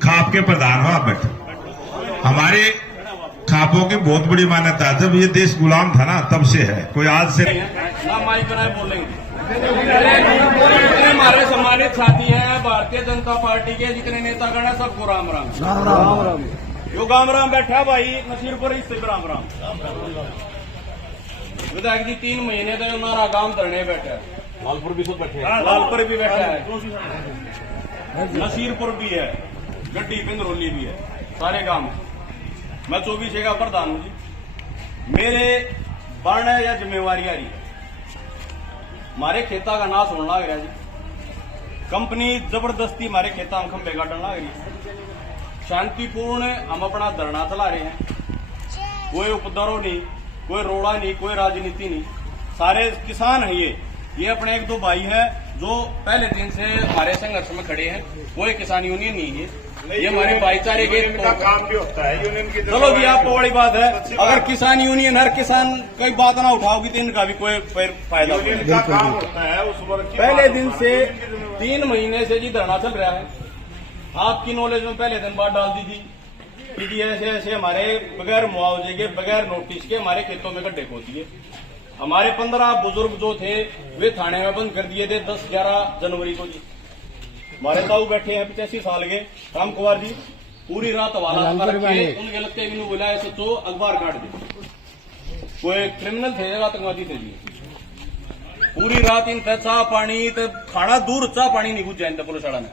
खाप के प्रधान हो आप बैठे। हमारे खापों की बहुत बड़ी मान्यता है। जब ये देश गुलाम था ना तब से है, कोई आज से ना माइक बनाए बोलेंगे। हमारे सम्मानित साथी हैं भारतीय जनता पार्टी के जितने नेतागण है सबको राम राम। राम राम। यो गाम राम बैठा भाई नसीरपुर इससे राम राम। विधायक जी 3 महीने तक हमारा गांव धरने बैठा है। लालपुर भी सब बैठे हैं, लालपुर भी बैठा है, नसीरपुर भी है, गड्डी पिंगरौली भी है, सारे गांव। मैं 24 का प्रधान हूं जी। मेरे बन है या जिम्मेवारी आ रही है। हमारे खेता का नाश होने लग रहा जी। कंपनी जबरदस्ती हमारे खेता में खंभे काटने लग रही है। शांतिपूर्ण हम अपना धरना चला रहे हैं, कोई उपद्रव नहीं, कोई रोड़ा नहीं, कोई राजनीति नहीं। सारे किसान हैं ये अपने 1-2 भाई हैं जो पहले दिन से हमारे संघर्ष में खड़े हैं। कोई किसान यूनियन नहीं है, ये हमारे भाईचारे के काम भी होता है यूनियन की। चलो भी आपको बड़ी बात है, अगर किसान यूनियन हर किसान कोई बात ना उठाओगी तो इनका भी कोई फायदा का काम होता है उस वर्ग की। पहले दिन से 3 महीने से जी धरना चल रहा है। आपकी नॉलेज में पहले दिन बात डाल दी थी कि जी ऐसे ऐसे हमारे बगैर मुआवजे के बगैर नोटिस के हमारे खेतों में गड्ढे खोद दिए। हमारे 15 बुजुर्ग जो थे वे थाने में बंद कर दिए थे 10-11 जनवरी को जी। हमारे ताऊ बैठे हैं 85 साल के राम कुमार जी, पूरी रात हवाला रखे, उनके लगते भी बुलाए सचो अखबार काट दे। कोई क्रिमिनल थे या आतंकवादी थे जी। पूरी रात इन चाह पानी तो खाना दूर चाह पानी नहीं पूछ जाए पुलिस वाला ने।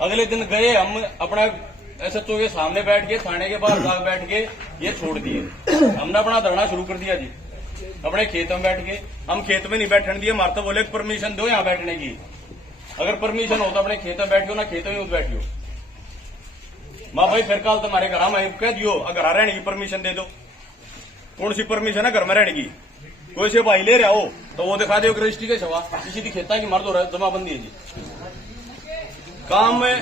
अगले दिन गए हम अपना एसएचओ के सामने बैठ के, थाने के बाहर जाग बैठ के ये छोड़ दिए। हमने अपना धरना शुरू कर दिया जी अपने खेत में बैठ के। हम खेत में नहीं बैठने दिए, हमारे तो बोले परमिशन दो यहाँ बैठने की। अगर परमिशन हो तो अपने खेत में बैठियो, ना खेत में मत बैठियो। माँ भाई फिर कल तुम्हारे घर में कह दियो अगर आ रहने की परमिशन दे दो। कौन सी परमिशन है घर में रहने की? कोई से भाई ले रहा हो तो वो दिखा दो रजिस्ट्री के सवा किसी की खेता की मर्द हो रहा है, जमाबंदी है जी। काम में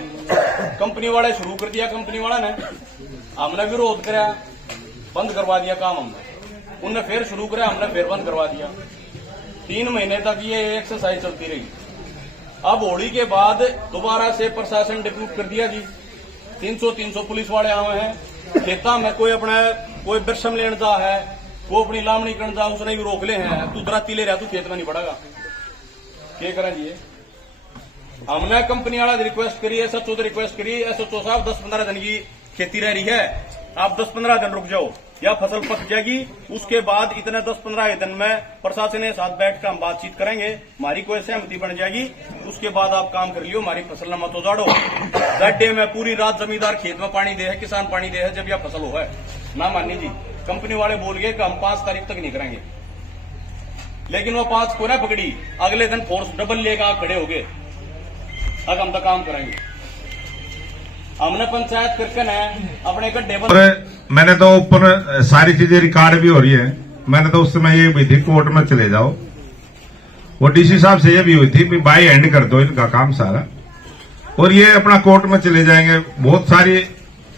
कंपनी वाले शुरू कर दिया, कंपनी वाला ने हमने विरोध कराया, बंद करवा दिया काम। हमने उनने फिर शुरू कराया, हमने फिर बंद करवा दिया। 3 महीने तक ये एक्सरसाइज चलती रही। अब होली के बाद दोबारा से प्रशासन डिप्यूट कर दिया जी। 300 पुलिस वाले आए हैं खेता में। कोई अपना कोई बरसम लेने जा है, वो अपनी लामनी करने जा, उसने भी रोक ले हैं। तू दराती ले रहा, तू खेत में नहीं पड़ेगा। क्या करें जी? हमने कंपनी वाला रिक्वेस्ट करी, एसएचओ से रिक्वेस्ट करी, एसएचओ साहब 10-15 दिन की खेती रह रही है, आप 10-15 दिन रुक जाओ या फसल पक जाएगी, उसके बाद इतने 10-15 दिन में प्रशासन के साथ बैठ कर हम बातचीत करेंगे, हमारी कोई सहमति बन जाएगी, उसके बाद आप काम कर लियो, हमारी फसल न मत उजाड़ो। गड्ढे में पूरी रात जमींदार खेत में पानी दे है, किसान पानी दे है, जब यह फसल हो है ना मानी जी। कंपनी वाले बोल गए कि हम 5 तारीख तक नहीं करेंगे, लेकिन वो 5 को ना पकड़ी, अगले दिन फोर्स डबल लेगा खड़े हो गए, अब हम तो काम करेंगे। हमने पंचायत करके न अपने गड्ढे पर मैंने तो ऊपर सारी चीजें रिकॉर्ड भी हो रही है। मैंने तो उस समय ये भी थी कोर्ट में चले जाओ, वो डीसी साहब से ये भी हुई थी कि बाई हैंड कर दो इनका काम सारा, और ये अपना कोर्ट में चले जाएंगे। बहुत सारी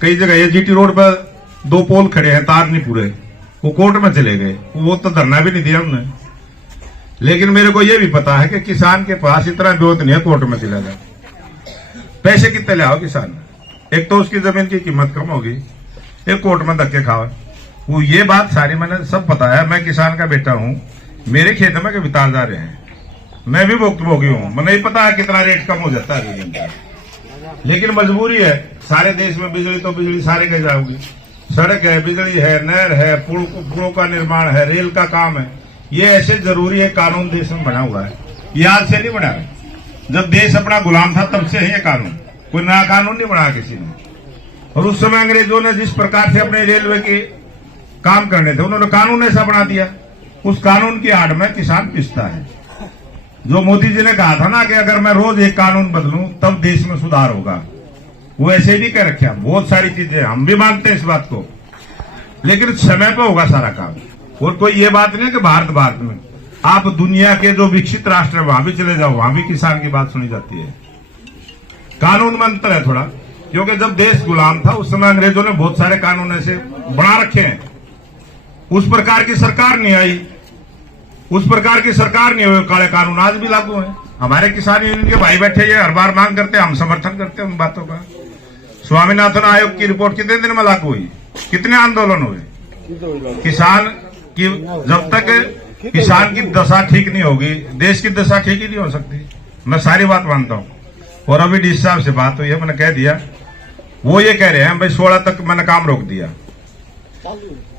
कई जगह ये जीटी रोड पर 2 पोल खड़े हैं, तार नहीं पूरे, वो कोर्ट में चले गए, वो तो धरना भी नहीं दिया उन्होंने। लेकिन मेरे को ये भी पता है कि किसान के पास इतना विरोध नहीं है कोर्ट में चला जाए। पैसे कितने ले आओ किसान, एक तो उसकी जमीन की कीमत कम होगी, एक कोर्ट में धक्के खाओ। वो ये बात सारी मैंने सब पता है। मैं किसान का बेटा हूं, मेरे खेत में के वितार जा रहे हैं, मैं भी भुक्तभोगी हूं। मुझे नहीं पता है कितना रेट कम हो जाता है जमीन का, लेकिन मजबूरी है। सारे देश में बिजली तो बिजली सारे के जाओगी, सड़क है, बिजली है, नहर है, पुलों का निर्माण है, रेल का काम है। ये ऐसे जरूरी है, कानून देश में बना हुआ है, ये आज से नहीं बना है। जब देश अपना गुलाम था तब से है ये कानून, कोई नया कानून नहीं बनाया किसी ने। और उस समय अंग्रेजों ने जिस प्रकार से अपने रेलवे के काम करने थे, उन्होंने कानून ऐसा बना दिया। उस कानून की आड़ में किसान पिसता है। जो मोदी जी ने कहा था ना कि अगर मैं रोज एक कानून बदलूं तब देश में सुधार होगा, वो ऐसे ही नहीं कह रखा। बहुत सारी चीजें हम भी मानते हैं इस बात को, लेकिन समय पर होगा सारा काम। और कोई ये बात नहीं कि भारत में, आप दुनिया के जो विकसित राष्ट्र है वहां भी चले जाओ, वहां भी किसान की बात सुनी जाती है। कानून में अंतर है थोड़ा, क्योंकि जब देश गुलाम था उस समय अंग्रेजों ने बहुत सारे कानून ऐसे बना रखे हैं। उस प्रकार की सरकार नहीं आई, उस प्रकार की सरकार नहीं हुई, काले कानून आज भी लागू हैं। हमारे किसान यूनियन के भाई बैठे ये हर बार मांग करते हैं, हम समर्थन करते हैं उन बातों का। स्वामीनाथन आयोग की रिपोर्ट कितने दिन में लागू हुई, कितने आंदोलन हुए। किसान की जब तक किसान की दशा ठीक नहीं होगी, देश की दशा ठीक ही नहीं हो सकती। मैं सारी बात मानता हूँ। और अभी डीसी साहब से बात हुई है, मैंने कह दिया, वो ये कह रहे हैं भाई 16 तक मैंने काम रोक दिया,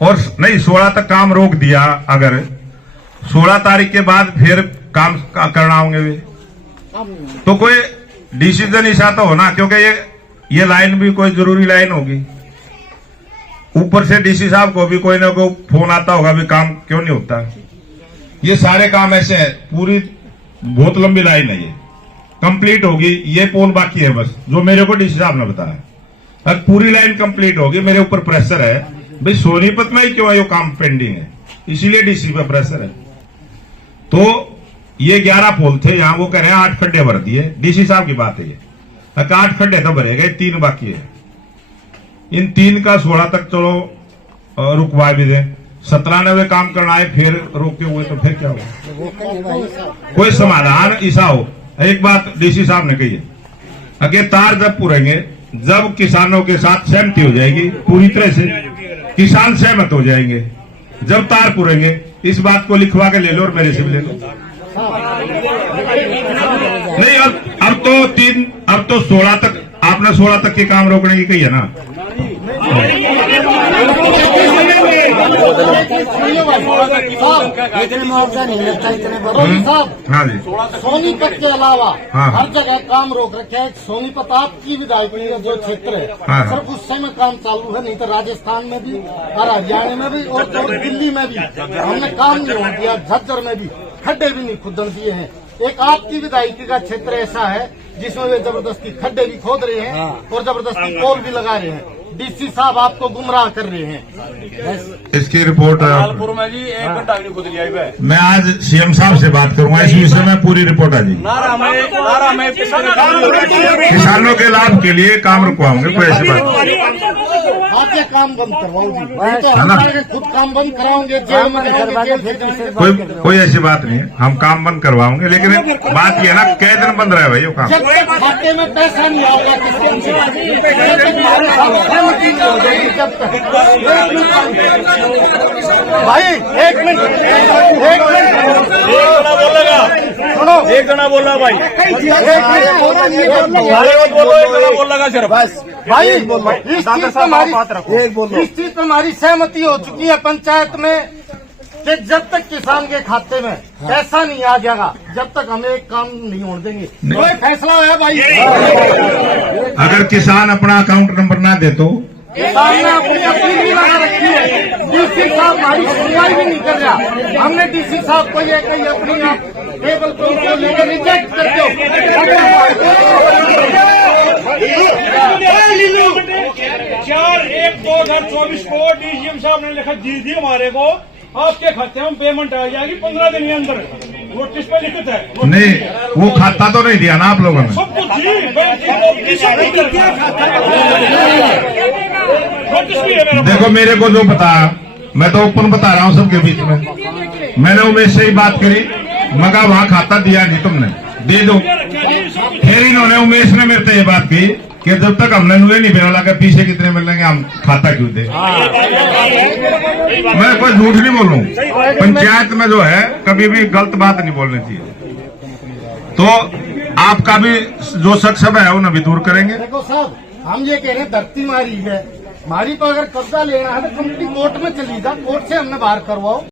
और नहीं 16 तक काम रोक दिया, अगर 16 तारीख के बाद फिर काम करना होंगे वे, तो कोई डिसीजन ऐसा तो होना, क्योंकि ये लाइन भी कोई जरूरी लाइन होगी। ऊपर से डीसी साहब को भी कोई ना कोई फोन आता होगा भी काम क्यों नहीं होता। ये सारे काम ऐसे हैं, पूरी बहुत लंबी लाइन है, ये कंप्लीट होगी, ये पोल बाकी है बस, जो मेरे को डीसी साहब ने बताया। अब पूरी लाइन कंप्लीट होगी, मेरे ऊपर प्रेशर है भाई, सोनीपत में ही क्यों ये काम पेंडिंग है, इसीलिए डीसी पे प्रेशर है। तो ये 11 पोल थे, यहाँ वो कह रहे हैं 8 खड्डे भर दिए, डीसी साहब की बात है ये। 8 खड्डे तो भरे गए, 3 बाकी है। इन 3 का 16 तक चलो रुकवा भी दें, 17 ने वे काम करना है, फिर रोके हुए तो फिर क्या होगा। कोई समाधान ऐसा हो। एक बात डीसी साहब ने कही है, अगर तार जब पूरेंगे, जब किसानों के साथ सहमति हो जाएगी, पूरी तरह से किसान सहमत हो जाएंगे, जब तार पूरेंगे, इस बात को लिखवा के ले लो और मेरे से भी ले लो। नहीं अब तो 16 तक, आपने 16 तक के काम रोकने की कही है ना। इतने मुआवजा नहीं लगता, इतने साहब। हाँ जी, सोनीपत के अलावा हाँ। हर जगह काम रोक रखे है। सोनीपत आपकी विधायकी का जो क्षेत्र है, हाँ। सिर्फ उस समय काम चालू है, नहीं तो राजस्थान में भी और हरियाणा में भी और दिल्ली में भी हमने काम नहीं होने दिया। झज्जर में भी खड्डे भी नहीं खुदन दिए हैं। एक आपकी विधायकी का क्षेत्र ऐसा है जिसमें वे जबरदस्ती खड्डे भी खोद रहे हैं और जबरदस्ती पोल भी लगा रहे हैं। डीसी साहब आपको गुमराह कर रहे हैं। इसकी रिपोर्ट लालपुर में जी 1 घंटा नहीं खुद लिया है। मैं आज सीएम साहब से बात करूंगा इस विषय में, पूरी रिपोर्ट आ जाएगी। नारा में किसानों के लाभ के लिए काम रुकवाऊंगे, कोई ऐसी बात आप ये काम बंद करवाओगे, नहीं तो हमारे खुद काम बंद कराओगे, जेल में कराओगे। कोई ऐसी बात नहीं है, हम काम बंद करवाओगे, लेकिन बात ये है ना, कै दिन बंद रहा है भाई वो काम। जब तक खाते में पैसा नहीं आएगा जब तक। भाई एक मिनट सुनो, एक जना बोल रहा भाई, बोल लगा सिर्फ बस भाई इस चीज पर हमारी सहमति हो चुकी है पंचायत में कि जब तक किसान के खाते में पैसा नहीं आ जाएगा, जब तक हमें एक काम नहीं होने देंगे। कोई फैसला है भाई। अगर किसान अपना अकाउंट नंबर ना दे तो किसान ने अपनी अपील भी लगा रखी है। डीसी साहब हमारी सुनवाई भी नहीं कर रहा। हमने डीसी साहब को ये कही अपनी आप टेबल पर उनको लेकर रिजेक्ट कर दो। 4/1/2024 को डीजीएम साहब ने लिखा दी हमारे को, आपके खाते में पेमेंट आ जाएगी 15 दिन के अंदर। नोटिस पे लिखित है। नहीं, वो खाता तो नहीं दिया ना आप लोगों ने। सब कुछ देखो मेरे को जो पता, मैं तो ओपन बता रहा हूँ सबके बीच में। मैंने उमेश से ही बात करी, मगर वहाँ खाता दिया नहीं, तुमने दे दो। फिर इन्होंने उमेश ने मेरे से ये बात की कि जब तक हमने नुए नहीं बेरा लगा, पीछे कितने मिलेंगे, हम खाता क्यों दे। मैं कोई झूठ नहीं बोलूं, पंचायत में जो है कभी भी गलत बात नहीं बोलनी चाहिए। तो आपका भी जो शक सब है उन्हें भी दूर करेंगे। देखो साहब, हम ये कह रहे हैं धरती मारी है, हमारी पर अगर कब्जा लेना है तो कंपनी कोर्ट में चली जा, कोर्ट से हमने बाहर करवाओ।